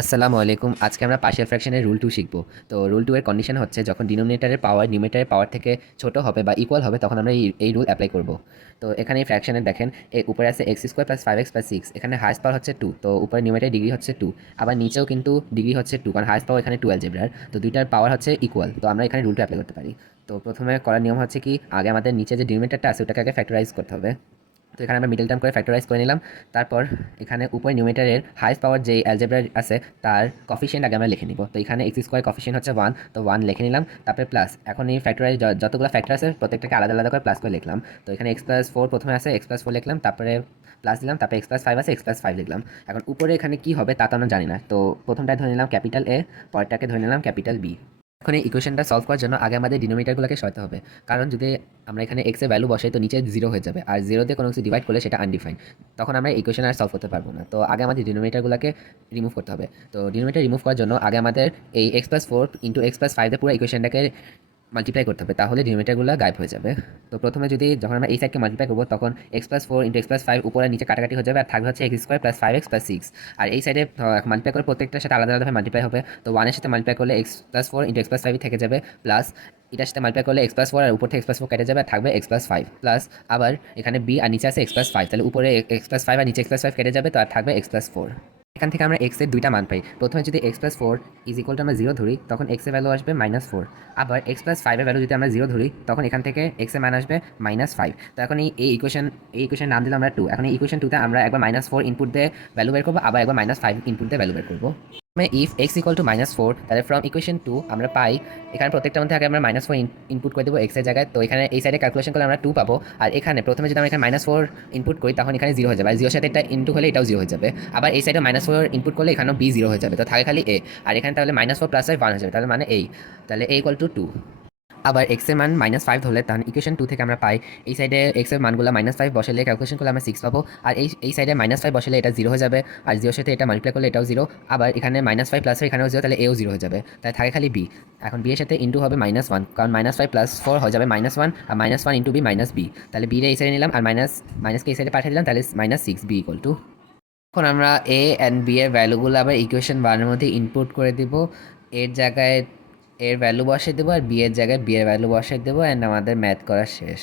আসসালামু আলাইকুম। আজকে আমরা পার্শিয়াল ফ্র্যাকশনের রুল 2 শিখব। তো রুল 2 এর কন্ডিশন হচ্ছে যখন ডিনোমিনেটরের পাওয়ার নিউমারেটরের পাওয়ার থেকে ছোট হবে বা ইকুয়াল হবে তখন আমরা এই রুল এপ্লাই করব। তো এখানে এই ফ্র্যাকশনে দেখেন উপরে আছে x² + 5x + 6, এখানে হাইয়েস্ট পাওয়ার হচ্ছে 2, তো উপরে নিউমারেটরের ডিগ্রি হচ্ছে 2, আবার নিচেও কিন্তু ডিগ্রি হচ্ছে 2 কারণ হাইয়েস্ট পাওয়ার এখানে 2 অ্যালজেব্রার। তো দুইটার পাওয়ার হচ্ছে ইকুয়াল, তো আমরা এখানে রুলটা অ্যাপ্লাই করতে পারি। তো প্রথমে করার নিয়ম হচ্ছে কি, আগে আমাদের নিচে যে ডিনোমিনেটরটা আছে ওটাকে আগে ফ্যাক্টরাইজ করতে হবে। তো এখানে আমরা মিডল টার্ম করে ফ্যাক্টরাইজ করে নিলাম। তারপর এখানে উপরে নিউমেটারের হাইস্ট পাওয়ার যে অ্যালজেব্রা আছে তার কফিশিয়েন্ট আগে আমরা লিখে নিব। তো এখানে x² কফিশিয়েন্ট হচ্ছে 1, তো 1 লিখে নিলাম। তারপরে প্লাস, এখন এই ফ্যাক্টরাইজ যতগুলো ফ্যাক্টর আছে প্রত্যেকটাকে আলাদা আলাদা করে প্লাস করে লিখলাম। তো এখানে x+4 প্রথমে আছে, x+4 লিখলাম, তারপরে প্লাস দিলাম, তারপরে x+5 আছে, x+5 লিখলাম। এখন উপরে এখানে কি হবে তা তো আমরা জানি না, তো প্রথমটায় ধরে নিলাম ক্যাপিটাল এ, পরেরটাকে ধরে নিলাম ক্যাপিটাল বি। এখন এই ইকুয়েশনটা সলভ করার জন্য আগে আমাদের ডিনোমিনেটরগুলোকে সরাতে হবে, কারণ যদি আমরা এখানে এক্স এর ভ্যালু বসাই তো নিচে জিরো হয়ে যাবে, আর জিরো দিয়ে কোনো কিছু ডিভাইড করলে সেটা আনডিফাইন, তখন আমরা ইকুয়েশন আর সলভ করতে পারবো না। তো আগে আমাদের ডিনোমিনেটরগুলোকে রিমুভ করতে হবে। তো ডিনোমিনেটর রিমুভ করার জন্য আগে আমাদের এই x+4 ইন্টু x+5 দিয়ে পুরো ইকুয়েশনটাকে মাল্টিপ্লাই করতে হবে, তাহলে ডিনোমিনেটরগুলো গায়েব হয়ে যাবে। তো প্রথমে যখন আমরা এই সাইডকে মাল্টিপ্লাই করবো তখন x+4 ইন্টু x+5 উপরে নিচে কাটাকাটি হয়ে যাবে, আর থাকবে হচ্ছে x² + 5x + 6। আর এই সাইডে মাল্টিপ্লাই করে প্রত্যেকটার সাথে আলাদা আলাদাভাবে মাল্টিপ্লাই হবে। তো 1 এর সাথে মাল্টিপ্লাই করলে x+4 ইন্টু x+5 থেকে যাবে, প্লাস এটার সাথে মাল্টিপ্লাই করলে x+4 আর উপর থেকে x+4 কেটে যাবে, আর থাকবে x+5, প্লাস আবার এখানে b আর নিচে আছে x+5, তাহলে উপরে x+5 আর নিচে x+5 কেটে যাবে, তো আর থাকবে x+4। এখান থেকে আমরা x এর দুইটা মান পাই। প্রথমে যদি x+4 আমরা 0 ধরি তখন x এর ভ্যালু আসবে -4। আবার x+5 এর ভ্যালু যদি আমরা 0 ধরি তখন এখান থেকে x এর মান আসবে -5। তো এখন এই ইকুয়েশন নাম দিলাম আমরা 2। এখন এই ইকুয়েশন 2তে আমরা একবার -4 ইনপুট দিয়ে ভ্যালু বের করবো, আবার একবার -5 ইনপুট দিয়ে ভ্যালু বের করবো। ইফ x = -4, তাহলে ফ্রম ইকুয়েশন 2 আমরা পাই, এখানে প্রত্যেকটার মধ্যে আগে আমরা -4 ইনপুট করে দেবো x এর জায়গায়। তো এখানে এই সাইডে ক্যালকুলেশন করলে আমরা 2 পাবো, আর এখানে প্রথমে যদি আমরা এখানে -4 ইনপুট করি তখন এখানে 0 হয়ে যাবে, আর 0 সাথে এটা ইনটু হলে এটাও 0 হয়ে যাবে। আবার এই সাইডে -4 ইনপুট করলে এখানেও b 0 হয়ে যাবে, তো থাকে খালি a। আর এখানে তাহলে -4 + 1 হয়ে যাবে, তাহলে মানে এই, তাহলে a = 2। আবার x এর মান -5 ধরলে তখন ইকুয়েশন 2 থেকে আমরা পাই, এই সাইডে x এর মানগুলো -5 বসালে ক্যালকুলেশন করলে আমরা 6 পাবো, আর এই সাইডে -5 বসালে এটা 0 হয়ে যাবে, আর 0 সাথে এটা মাল্টিপ্লাই করলে এটাও 0। আবার এখানে -5 প্লাস এখানেও 0, তাহলে এও 0 হয়ে যাবে, তাই থাকে খালি b। এখন b এর সাথে ইন্টু হবে -1, কারণ -5 + 4 হয়ে যাবে -1, আর -1 ইন্টু b -b, তাহলে b রে এই সাইডে নিলাম আর মাইনাসকে এই সাইডে পাঠিয়ে দিলাম, তাহলে -6 b = এখন আমরা a অ্যান্ড b এর ভ্যালুগুলো আবার ইকুয়েশন 1 এর মধ্যে ইনপুট করে দিব। এর জায়গায় এর ভ্যালু বসিয়ে দেবো, আর বি এর জায়গায় বি এর ভ্যালু বসিয়ে দেবো, অ্যান্ড আমাদের ম্যাথ করা শেষ।